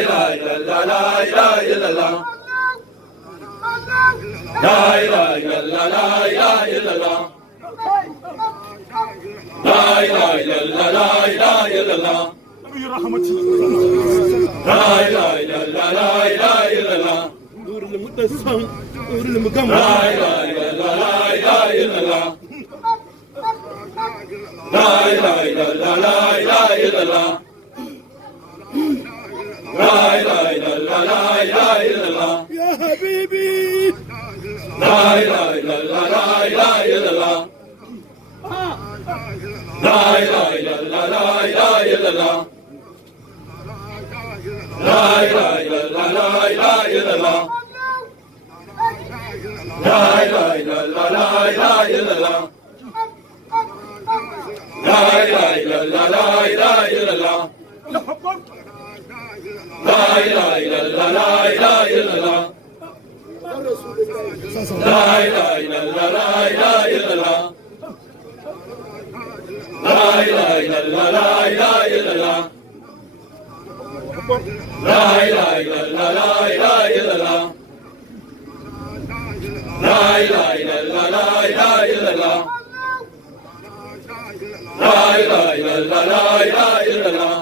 ilaha illallah, la ilaha illallah. La ilaha illallah, la ilaha illallah. La ilaha illallah, la ilaha illallah. La ilaha illallah, la ilaha illallah. نور المدسم نور المقمر La ilaha illallah, la ilaha illallah. La ilaha illallah, la ilaha illallah. La ilaha illallah, la ilaha illallah. يا حبيبي La ilaha illallah, la ilaha illallah. La ilaha illallah, la ilaha illallah. La ilaha illallah, la ilaha illallah. La ilaha illallah, la ilaha illallah. La ilaha illallah, la ilaha illallah. La ilaha illallah, la ilaha illallah. La ilaha illallah, la ilaha illallah. La ilaha illallah, la ilaha illallah. La ilaha illallah, la ilaha illallah. La ilaha illallah, la ilaha illallah. La ilaha illallah, la ilaha illallah.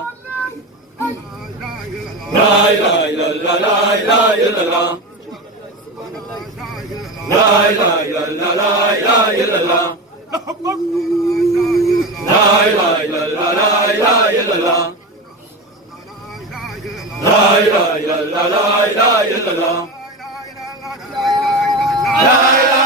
La ilaha illallah, la ilaha illallah. La ilaha illallah, la ilaha illallah. La ilaha illallah, la ilaha illallah. La ilaha illallah, la ilaha illallah. La ilaha